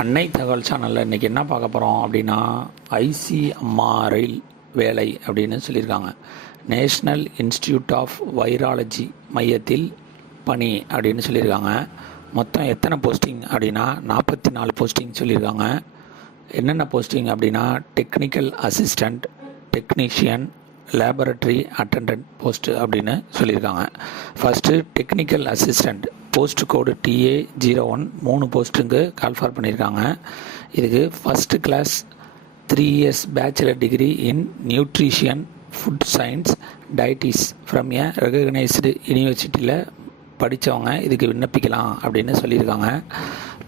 அன்னை தகவல் சேனலில் இன்றைக்கி என்ன பார்க்க போகிறோம் அப்படின்னா ஐசிஎம்ஆரில் வேலை அப்படின்னு சொல்லியிருக்காங்க. நேஷ்னல் இன்ஸ்டிடியூட் ஆஃப் வைராலஜி மையத்தில் பணி அப்படின்னு சொல்லியிருக்காங்க. மொத்தம் எத்தனை போஸ்டிங் அப்படின்னா 44 போஸ்டிங் சொல்லியிருக்காங்க. என்னென்ன போஸ்டிங் அப்படின்னா technical assistant, technician, laboratory attendant post அப்படின்னு சொல்லியிருக்காங்க. First technical assistant post code TA01 3 போஸ்ட்டுக்கு கால்ஃபார் பண்ணியிருக்காங்க. இதுக்கு first class 3 years bachelor degree in nutrition, food science, dietetics from a recognised யூனிவர்சிட்டியில் படித்தவங்க இதுக்கு விண்ணப்பிக்கலாம் அப்படின்னு சொல்லியிருக்காங்க.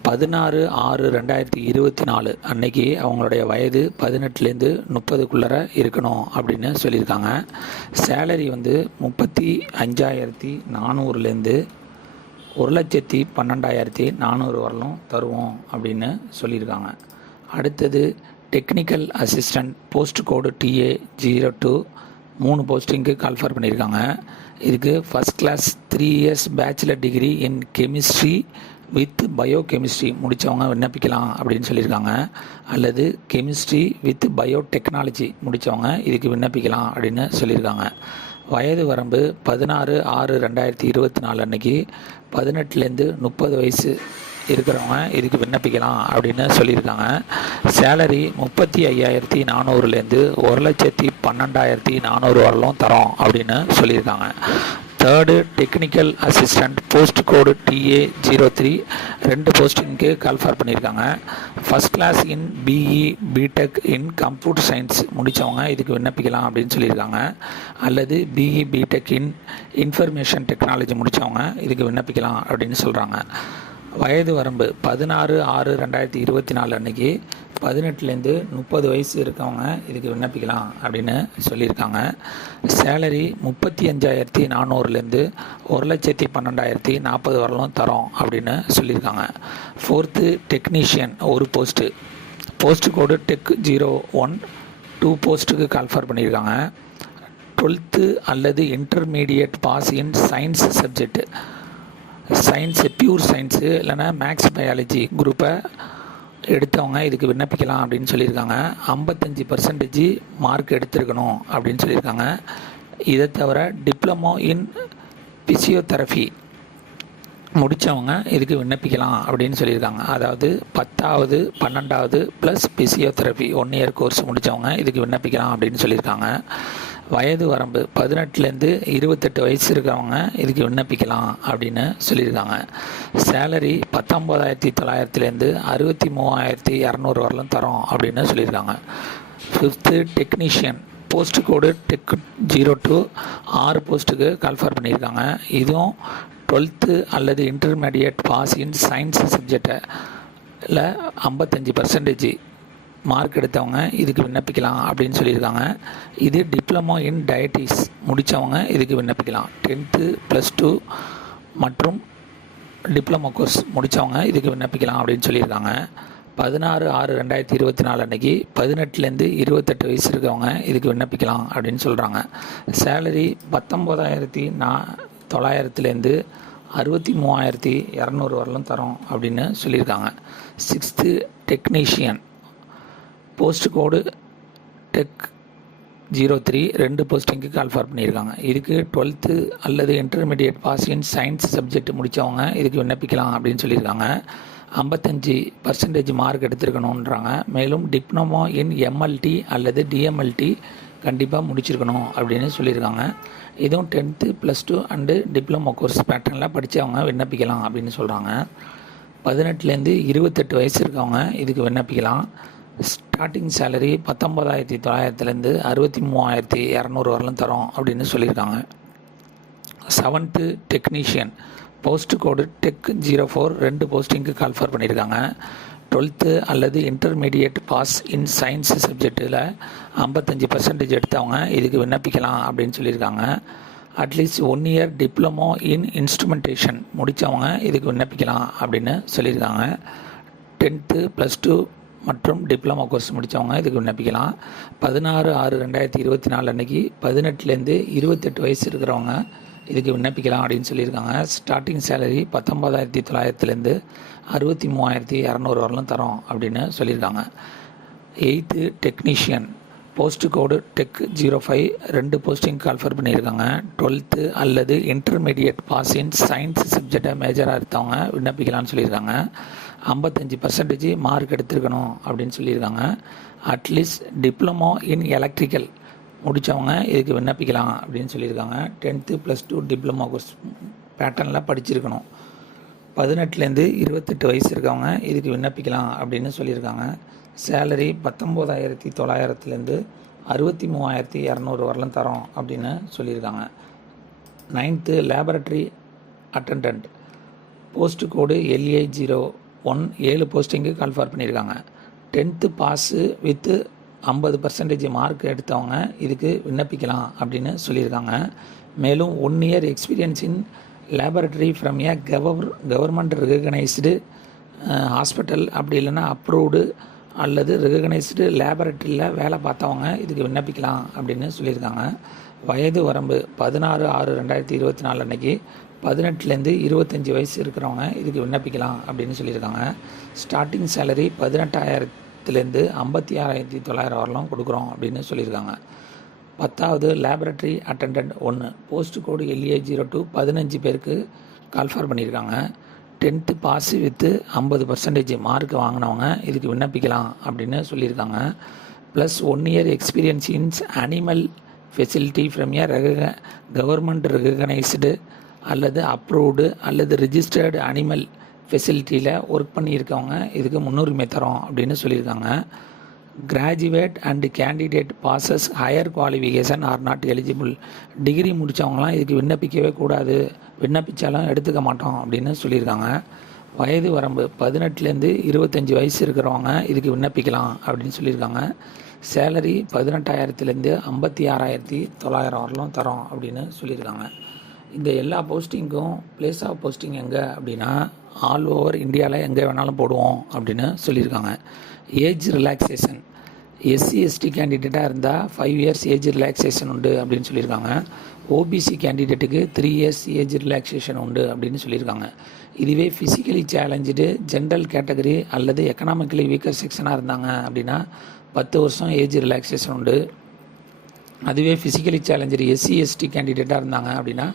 16/6/2024 அன்னைக்கு அவங்களுடைய வயது 18லேருந்து 30க்குள்ளே இருக்கணும் அப்படின்னு சொல்லியிருக்காங்க. சேலரி 35,400லேருந்து 1,12,400 வரலும் தருவோம் அப்படின்னு சொல்லியிருக்காங்க. அடுத்தது technical assistant post code TA02 3 போஸ்டிங்க்கு கால்ஃபார் பண்ணியிருக்காங்க. இதுக்கு first class 3 years bachelor degree in chemistry with bio chemistry முடித்தவங்க விண்ணப்பிக்கலாம் அப்படின்னு சொல்லியிருக்காங்க. அல்லது கெமிஸ்ட்ரி வித் பயோ டெக்னாலஜி முடித்தவங்க இதுக்கு விண்ணப்பிக்கலாம் அப்படின்னு சொல்லியிருக்காங்க. வயது வரம்பு 16/6/2024 அன்னைக்கு 18லேருந்து 30 வயசு இருக்கிறவங்க இதுக்கு விண்ணப்பிக்கலாம் அப்படின்னு சொல்லியிருக்காங்க. சேலரி 35,400லேருந்து 1,12,400 வரலும் தரோம் அப்படின்னு சொல்லியிருக்காங்க. Third technical assistant post code TA03 2 போஸ்டிங்க்கு கால்ஃபார் பண்ணியிருக்காங்க. First class in BE BTech in computer science முடித்தவங்க இதுக்கு விண்ணப்பிக்கலாம் அப்படின்னு சொல்லியிருக்காங்க. அல்லது BE BTech in information technology முடித்தவங்க இதுக்கு விண்ணப்பிக்கலாம் அப்படின்னு சொல்கிறாங்க. வயது வரம்பு 16/6/2024 அன்னைக்கு 18லேருந்து 30 வயசு இருக்கவங்க இதுக்கு விண்ணப்பிக்கலாம் அப்படின்னு சொல்லியிருக்காங்க. சேலரி 35,400லேருந்து 1,12,040 வரலும் தரோம் அப்படின்னு சொல்லியிருக்காங்க. Fourth technician 1 post post code TEC01 2 போஸ்ட்டுக்கு கால்ஃபார் பண்ணியிருக்காங்க. 12th அல்லது intermediate pass in science subject, science pure science இல்லைனா மேக்ஸ் பயாலஜி குரூப்பை எடுத்தவங்க இதுக்கு விண்ணப்பிக்கலாம் அப்படின்னு சொல்லியிருக்காங்க. 55% மார்க் எடுத்திருக்கணும் அப்படின்னு சொல்லியிருக்காங்க. இதை தவிர டிப்ளமோ இன் பிசியோதெரபி முடித்தவங்க இதுக்கு விண்ணப்பிக்கலாம் அப்படின்னு சொல்லியிருக்காங்க. அதாவது 10வது 12வது ப்ளஸ் பிசியோதெரபி 1 year கோர்ஸ் முடித்தவங்க இதுக்கு விண்ணப்பிக்கலாம் அப்படின்னு சொல்லியிருக்காங்க. வயது வரம்பு 18லேருந்து 28 வயசு இருக்கிறவங்க இதுக்கு விண்ணப்பிக்கலாம் அப்படின்னு சொல்லியிருக்காங்க. சேலரி 19,900லேருந்து 63,200 வரலும் தரோம் அப்படின்னு சொல்லியிருக்காங்க. ஃபிஃப்த்து டெக்னீஷியன் போஸ்ட் கோடு TEC02 6 போஸ்ட்டுக்கு கால்ஃபார் பண்ணியிருக்காங்க. இதுவும் 12th அல்லது இன்டர்மீடியட் பாஸ் இன் சயின்ஸ் சப்ஜெக்டில் 55% மார்க் எடுத்தவங்க இதுக்கு விண்ணப்பிக்கலாம் அப்படின்னு சொல்லியிருக்காங்க. இது டிப்ளமோ இன் டயட்டிஸ் முடித்தவங்க இதுக்கு விண்ணப்பிக்கலாம். 10th +2 மற்றும் டிப்ளமோ கோர்ஸ் முடித்தவங்க இதுக்கு விண்ணப்பிக்கலாம் அப்படின்னு சொல்லியிருக்காங்க. 16/6/2024 அன்னைக்கு 18லேருந்து 28 வயசு இருக்கவங்க இதுக்கு விண்ணப்பிக்கலாம் அப்படின்னு சொல்கிறாங்க. சேலரி 19,900லேருந்து 63,200 வரலும் தரோம் அப்படின்னு சொல்லியிருக்காங்க. 6th technician post code TEC03 2 போஸ்டிங்க்கு கால்ஃபார் பண்ணியிருக்காங்க. இதுக்கு 12th அல்லது intermediate pass in science subject முடித்தவங்க இதுக்கு விண்ணப்பிக்கலாம் அப்படின்னு சொல்லியிருக்காங்க. 55% மார்க் எடுத்திருக்கணுன்றாங்க. மேலும் டிப்ளமோ இன் MLT அல்லது DMLT கண்டிப்பாக முடிச்சிருக்கணும் அப்படின்னு சொல்லியிருக்காங்க. இதுவும் 10th +2 அண்டு டிப்ளமோ கோர்ஸ் பேட்டர்னில் படித்தவங்க விண்ணப்பிக்கலாம் அப்படின்னு சொல்கிறாங்க. 18லேருந்து 28 வயசு இருக்கவங்க இதுக்கு விண்ணப்பிக்கலாம். ஸ்டார்டிங் சேலரி 19,900லேருந்து 63,200 வரலும் தரோம் அப்படின்னு சொல்லியிருக்காங்க. 7th technician post code TEC04 2 போஸ்டிங்க்கு கால்ஃபார் பண்ணியிருக்காங்க. 12th அல்லது இன்டர்மீடியட் பாஸ் இன் சயின்ஸ் சப்ஜெக்டில் 55% எடுத்தவங்க இதுக்கு விண்ணப்பிக்கலாம் அப்படின்னு சொல்லியிருக்காங்க. At least 1 year diploma in instrumentation முடித்தவங்க இதுக்கு விண்ணப்பிக்கலாம் அப்படின்னு சொல்லியிருக்காங்க. 10th +2 மற்றும் டிப்ளமோ கோர்ஸ் முடித்தவங்க இதுக்கு விண்ணப்பிக்கலாம். 16/6/2024 அன்னைக்கு 18லேருந்து 28 வயசு இருக்கிறவங்க இதுக்கு விண்ணப்பிக்கலாம் அப்படின்னு சொல்லியிருக்காங்க. ஸ்டார்டிங் சேலரி 19,900 63,200 வரலும் தரோம் அப்படின்னு சொல்லியிருக்காங்க. 8th டெக்னீஷியன் போஸ்ட் கோடு டெக் 05 2 போஸ்டிங் கால்ஃபர் பண்ணியிருக்காங்க. 12th அல்லது இன்டர்மீடியட் பாஸ் இன் சயின்ஸ் சப்ஜெக்டை மேஜராக எடுத்தவங்க விண்ணப்பிக்கலாம்னு சொல்லியிருக்காங்க. 55% மார்க் எடுத்துருக்கணும் அப்படின்னு சொல்லியிருக்காங்க. அட்லீஸ்ட் டிப்ளமோ இன் எலக்ட்ரிக்கல் முடித்தவங்க இதுக்கு விண்ணப்பிக்கலாம் அப்படின்னு சொல்லியிருக்காங்க. 10th +2 டிப்ளமோ கோர்ஸ் பேட்டர்னில் படிச்சிருக்கணும். 18லேருந்து 28 வயசு இருக்கவங்க இதுக்கு விண்ணப்பிக்கலாம் அப்படின்னு சொல்லியிருக்காங்க. சேலரி 19,900 63,200 வரலும் தரோம் அப்படின்னு சொல்லியிருக்காங்க. 9th laboratory attendant post code LA01 7 போஸ்டிங்கு கால்ஃபார் பண்ணியிருக்காங்க. 10th பாஸு வித்து 50% மார்க் எடுத்தவங்க இதுக்கு விண்ணப்பிக்கலாம் அப்படின்னு சொல்லியிருக்காங்க. மேலும் 1 year experience in laboratory from a government recognised hospital அப்படி இல்லைன்னா அப்ரூவ்டு அல்லது ரெகனைஸ்டு லேபரட்டரியில் வேலை பார்த்தவங்க இதுக்கு விண்ணப்பிக்கலாம் அப்படின்னு சொல்லியிருக்காங்க. வயது வரம்பு 16/6/2024 அன்னைக்கு 18லேருந்து 25 வயசு இருக்கிறவங்க இதுக்கு விண்ணப்பிக்கலாம் அப்படின்னு சொல்லியிருக்காங்க. ஸ்டார்டிங் சேலரி 18,000லேருந்து 56,900 வரலாம் கொடுக்குறோம் அப்படின்னு சொல்லியிருக்காங்க. 10th லேபரட்டரி அட்டண்டன்ட் 1 போஸ்ட் கோடு LA02 15 பேருக்கு கால்ஃபார் பண்ணியிருக்காங்க. 10th பாஸ் வித்து 50% மார்க் வாங்கினவங்க இதுக்கு விண்ணப்பிக்கலாம் அப்படின்னு சொல்லியிருக்காங்க. Plus 1 year experience in animal facility from a government recognised அல்லது அப்ரூவ்டு அல்லது ரிஜிஸ்டர்டு அனிமல் ஃபெசிலிட்டியில் ஒர்க் பண்ணியிருக்கவங்க இதுக்கு முன்னுரிமை தரோம் அப்படின்னு சொல்லியிருக்காங்க. Graduate and candidate possess higher qualification are not eligible degree முடித்தவங்களாம் இதுக்கு விண்ணப்பிக்கவே கூடாது, விண்ணப்பித்தாலும் எடுத்துக்க மாட்டோம் அப்படின்னு சொல்லியிருக்காங்க. வயது வரம்பு 18லேருந்து 25 வயசு இருக்கிறவங்க இதுக்கு விண்ணப்பிக்கலாம் அப்படின்னு சொல்லியிருக்காங்க. சேலரி 18,000லேருந்து 56,900 வரலும் தரோம் அப்படின்னு சொல்லியிருக்காங்க. இந்த எல்லா போஸ்டிங்க்கும் பிளேஸ் ஆஃப் போஸ்டிங் எங்கே அப்படின்னா ஆல் ஓவர் இந்தியாவில் எங்கே வேணாலும் போடுவோம் அப்படின்னு சொல்லியிருக்காங்க. ஏஜ் ரிலாக்ஸேஷன் SC/ST கேண்டிடேட்டாக இருந்தால் 5 years ஏஜ் ரிலாக்ஸேஷன் உண்டு அப்படின்னு சொல்லியிருக்காங்க. OBC கேண்டிடேட்டுக்கு 3 years ஏஜ் ரிலாக்ஸேஷன் உண்டு அப்படின்னு சொல்லியிருக்காங்க. இதுவே ஃபிசிக்கலி சேலஞ்சு ஜென்ரல் கேட்டகரி அல்லது எக்கனாமிக்கலி வீக்கர் செக்ஷனாக இருந்தாங்க அப்படின்னா 10 வருஷம் ஏஜ் ரிலாக்ஸேஷன் உண்டு. அதுவே ஃபிசிக்கலி சேலஞ்சர் SC/ST கேண்டிடேட்டாக இருந்தாங்க அப்படின்னா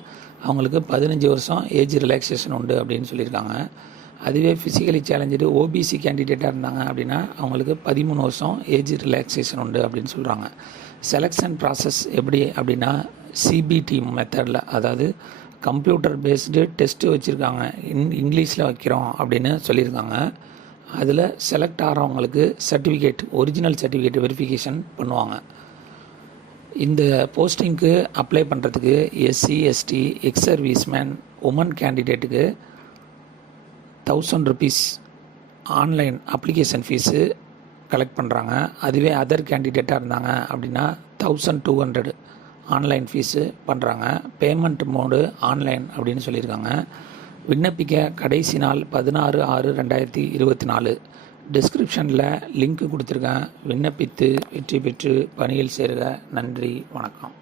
அவங்களுக்கு 15 வருஷம் ஏஜ் ரிலாக்ஸேஷன் உண்டு அப்படின்னு சொல்லியிருக்காங்க. அதுவே ஃபிசிக்கலி சேலஞ்சு OBC கேண்டிடேட்டாக இருந்தாங்க அப்படின்னா அவங்களுக்கு 13 வருஷம் ஏஜ் ரிலாக்ஸேஷன் உண்டு அப்படின்னு சொல்கிறாங்க. செலெக்ஷன் ப்ராசஸ் எப்படி அப்படின்னா CBT மெத்தடில், அதாவது கம்ப்யூட்டர் பேஸ்டு டெஸ்ட்டு வச்சுருக்காங்க, இங்கிலீஷில் வைக்கிறோம் அப்படின்னு சொல்லியிருக்காங்க. அதில் செலக்ட் ஆகிறவங்களுக்கு சர்டிஃபிகேட் ஒரிஜினல் சர்டிஃபிகேட் வெரிஃபிகேஷன் பண்ணுவாங்க. இந்த போஸ்டிங்க்கு அப்ளை பண்ணுறதுக்கு SC/ST எக்ஸ் சர்வீஸ்மேன் உமன் கேண்டிடேட்டுக்கு 1,000 rupees online application fees collect பண்ணுறாங்க. அதுவே அதர் கேண்டிடேட்டாக இருந்தாங்க அப்படின்னா 1,200 ஆன்லைன் ஃபீஸு பண்ணுறாங்க. பேமெண்ட் மோடு ஆன்லைன் அப்படின்னு சொல்லியிருக்காங்க. விண்ணப்பிக்க கடைசி நாள் 16/6/2024. டிஸ்கிரிப்ஷனில் லிங்க் கொடுத்துருக்கேன். விண்ணப்பித்து வெற்றி பெற்று பணியில் சேருக. நன்றி, வணக்கம்.